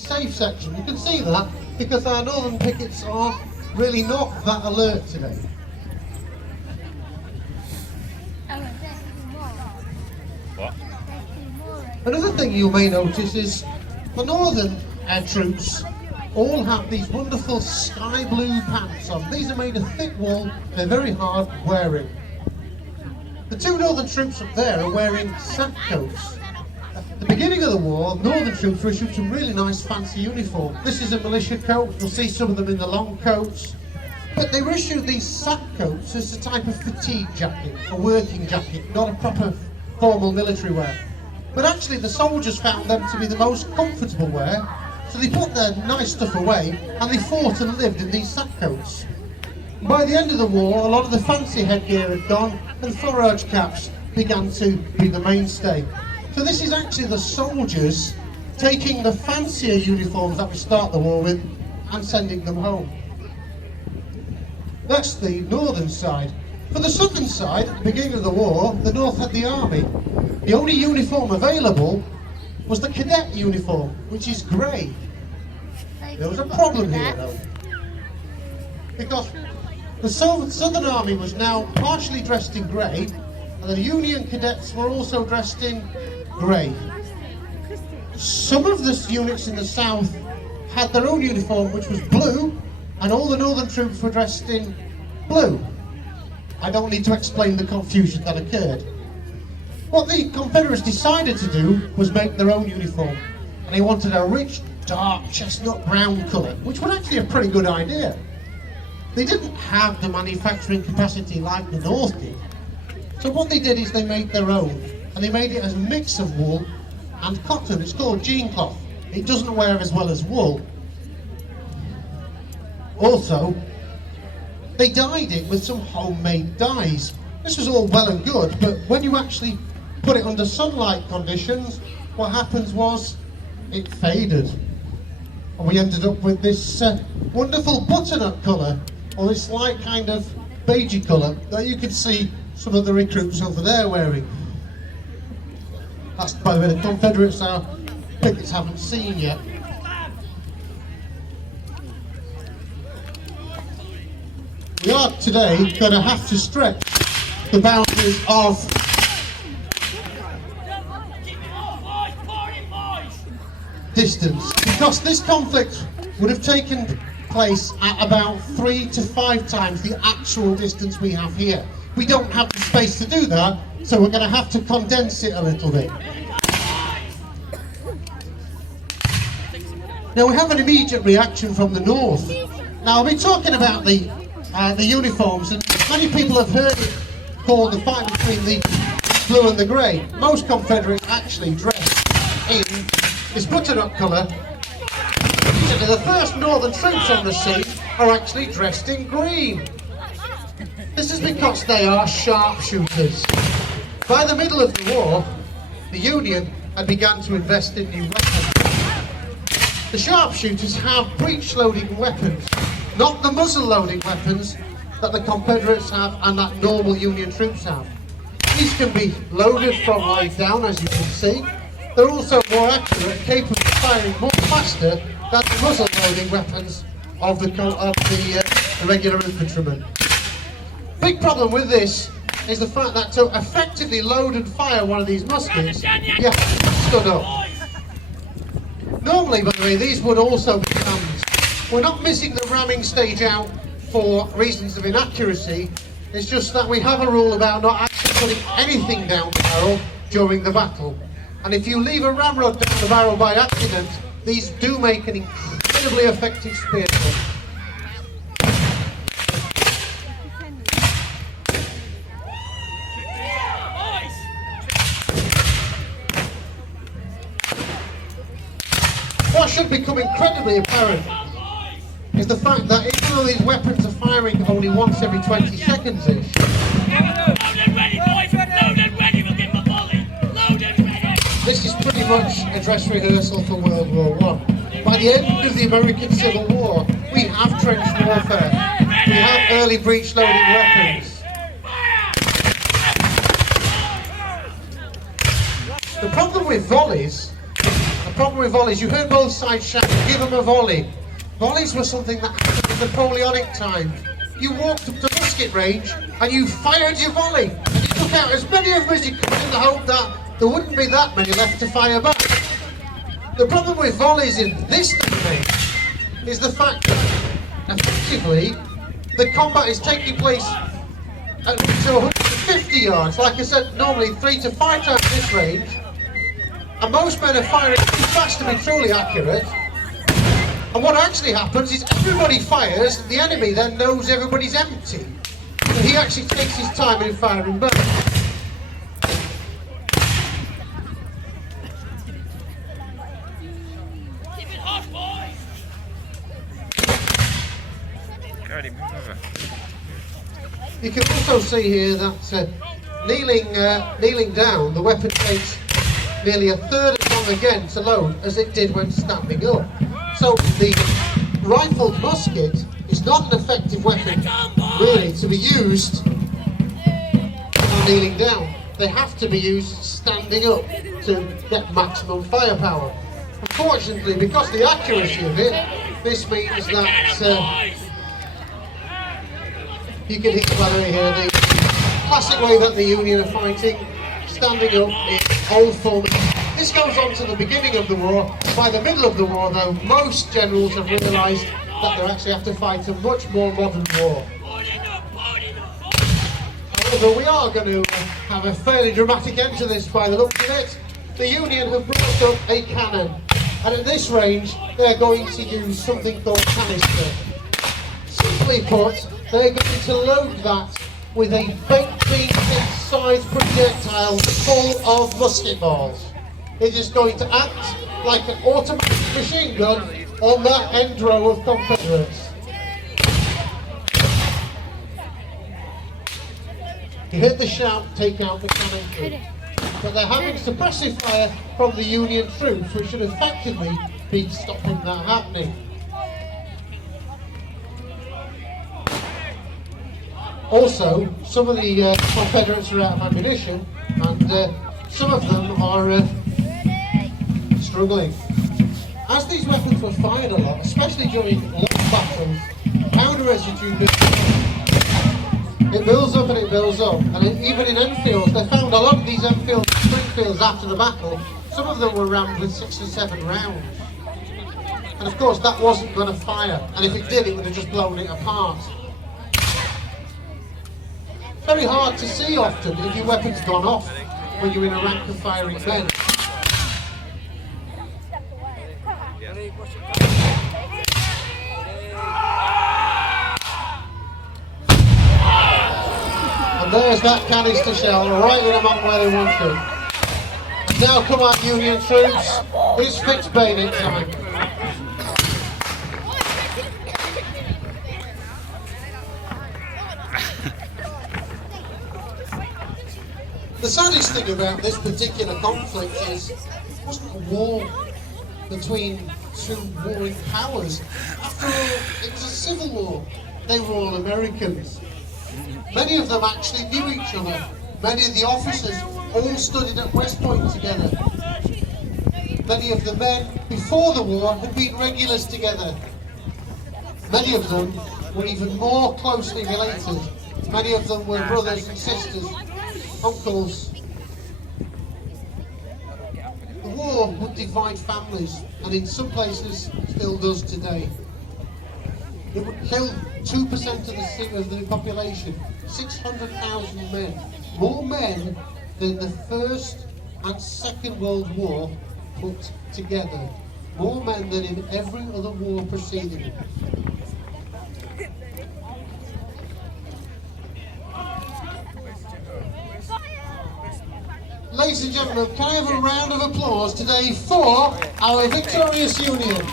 safe section. You can see that because our northern pickets are really not that alert today. What? Another thing you may notice is the northern troops all have these wonderful sky blue pants on. These are made of thick wool, they're very hard wearing. The two northern troops up there are wearing sack coats. At the beginning of the war, northern troops were issued some really nice fancy uniform. This is a militia coat, you'll see some of them in the long coats. But they were issued these sack coats as a type of fatigue jacket, a working jacket, not a proper formal military wear. But actually the soldiers found them to be the most comfortable wear, so they put their nice stuff away and they fought and lived in these sack coats. By the end of the war, a lot of the fancy headgear had gone and forage caps began to be the mainstay. So this is actually the soldiers taking the fancier uniforms that we start the war with and sending them home. That's the northern side. For the southern side, at the beginning of the war, the North had the army. The only uniform available was the cadet uniform, which is grey. There was a problem here though, because the Southern Army was now partially dressed in grey, and the Union cadets were also dressed in grey. Some of the units in the South had their own uniform, which was blue, and all the Northern troops were dressed in blue. I don't need to explain the confusion that occurred. What the Confederates decided to do was make their own uniform, and they wanted a rich, dark, chestnut brown colour, which was actually a pretty good idea. They didn't have the manufacturing capacity like the North did, so what they did is they made their own, and they made it as a mix of wool and cotton. It's called jean cloth. It doesn't wear as well as wool. Also, they dyed it with some homemade dyes. This was all well and good, but when you actually put it under sunlight conditions, what happens was it faded. And we ended up with this wonderful butternut colour, or this light kind of beigey colour that you can see some of the recruits over there wearing. That's, by the way, the Confederates our pickets haven't seen yet. We are today going to have to stretch the boundaries of distance, because this conflict would have taken place at about 3 to 5 times the actual distance we have here. We don't have the space to do that, so we're going to have to condense it a little bit. Now we have an immediate reaction from the North. Now I'll be talking about the uniforms, and many people have heard it called the fight between the blue and the grey. Most Confederates actually dressed in this butternut colour. The first Northern troops on the scene are actually dressed in green. This is because they are sharpshooters. By the middle of the war, the Union had begun to invest in new weapons. The sharpshooters have breech-loading weapons, not the muzzle-loading weapons that the Confederates have and that normal Union troops have. These can be loaded from way down, as you can see. They're also more accurate, capable of firing more faster than the muzzle-loading weapons of the regular infantrymen. Big problem with this is the fact that to effectively load and fire one of these muskets, you have to stood up. Normally, by the way, these would also be rammed. We're not missing the ramming stage out for reasons of inaccuracy. It's just that we have a rule about not actually putting anything down the barrel during the battle. And if you leave a ramrod down the barrel by accident, these do make an incredibly effective spear cut. What should become incredibly apparent is the fact that even though these weapons are firing only once every 20 seconds-ish, this is pretty much a dress rehearsal for World War I. By the end of the American Civil War, we have trench warfare, we have early breech-loading weapons. The problem with volleys, problem with volleys, you heard both sides shout, give them a volley. Volleys were something that happened in Napoleonic times. You walked up to the musket range and you fired your volley. And you took out as many of them as you could in the hope that there wouldn't be that many left to fire back. The problem with volleys in this day and age is the fact that effectively the combat is taking place at to 150 yards. Like I said, normally 3 to 5 times this range. And most men are firing too fast to be truly accurate. And what actually happens is everybody fires, the enemy then knows everybody's empty. And he actually takes his time in firing back. Keep it hot, boys! You can also see here that kneeling down, the weapon takes nearly a third as long again to load as it did when standing up. So the rifled musket is not an effective weapon really to be used while kneeling down. They have to be used standing up to get maximum firepower. Unfortunately, because of the accuracy of it, this means that you can hit the battery here. The classic way that the Union are fighting, standing up in old form. This goes on to the beginning of the war. By the middle of the war, though, most generals have realised that they actually have to fight a much more modern war. However, we are going to have a fairly dramatic end to this by the looks of it. The Union have brought up a cannon, and at this range, they're going to use something called canister. Simply put, they're going to load that with a baked bean-sized projectile full of musket balls. It is going to act like an automatic machine gun on that end row of Confederates. You heard the shout, take out the cannon. But they're having suppressive fire from the Union troops, which should effectively be stopping that happening. Also, some of the Confederates are out of ammunition, and some of them are struggling. As these weapons were fired a lot, especially during long battles, powder residue builds up and it builds up. And even in Enfields, they found a lot of these Enfields and Springfields after the battle, some of them were rammed with 6 or 7 rounds. And of course that wasn't going to fire, and if it did, it would have just blown it apart. Very hard to see often if your weapon's gone off when you're in a rank of firing men. And there's that canister shell right in among where they want it. And now come on, Union troops, it's fixed bayonet time. The saddest thing about this particular conflict is it wasn't a war between two warring powers. After all, it was a civil war. They were all Americans. Many of them actually knew each other. Many of the officers all studied at West Point together. Many of the men before the war had been regulars together. Many of them were even more closely related. Many of them were brothers and sisters, uncles. The war would divide families, and in some places still does today. It would kill 2% of the population, 600,000 men. More men than the First and Second World War put together. More men than in every other war preceding it. Ladies and gentlemen, can I have a round of applause today for our victorious Union?